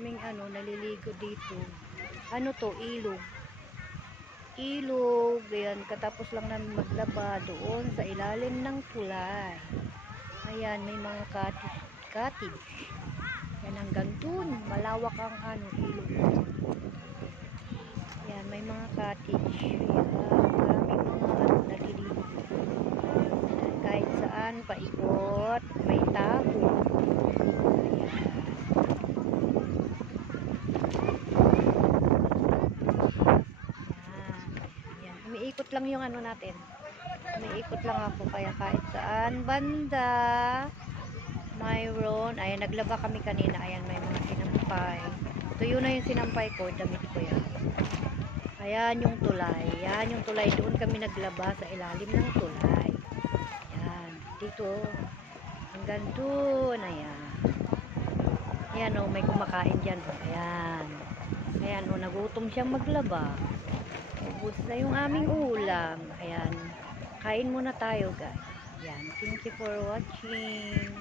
daming naliligo dito. Ano to, ilog. Ilog, ayan, katapos lang namin maglaba doon sa ilalim ng tulay. Ayan, may mga cottage. Yan, hanggang dun, malawak ang ilog. Ayan, may mga cottage. Ayan, maraming mga naliligo. Kahit saan, paikot, may tabo. Umiikot lang yung natin. Umiikot lang ako, kaya kahit saan banda mayroon. Ayan, naglaba kami kanina. Ayan, may mga sinampay. Tuyo na yung sinampay ko, damit ko yan. Ayan yung tulay. Ayan yung tulay, doon kami naglaba sa ilalim ng tulay. Ayan, dito hanggang doon. Ayan. Ayan o, may kumakain dyan. Ayan. Ayan o, nagutom siyang maglaba. Ubus na yung aming ulam. Ayan. Kain muna tayo, guys. Ayan. Thank you for watching.